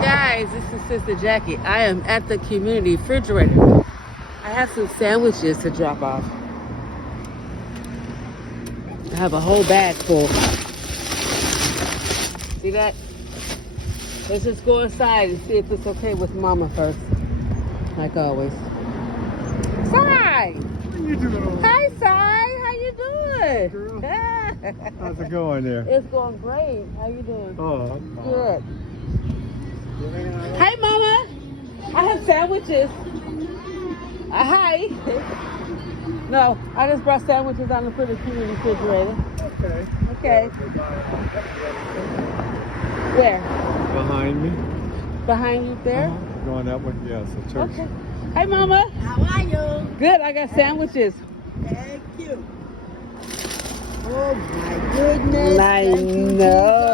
Guys, this is Sister Jackie. I am at the community refrigerator. I have some sandwiches to drop off. I have a whole bag full. See that? Let's just go inside and see if it's okay with Mama first. Like always. Sai! How you doing? Hi, Sai. How you doing? Girl. How's it going there? It's going great. How you doing? Oh, I'm fine. Good. Hi, Mama. I have sandwiches. Hi. No, I just brought sandwiches on the pretty community refrigerator. Okay. Okay. Where? Behind me. Behind you there? Going that way? Yes, a church. Okay. Hi, Mama. How are you? Good. I got sandwiches. Thank you. Oh my goodness. I Thank you, know.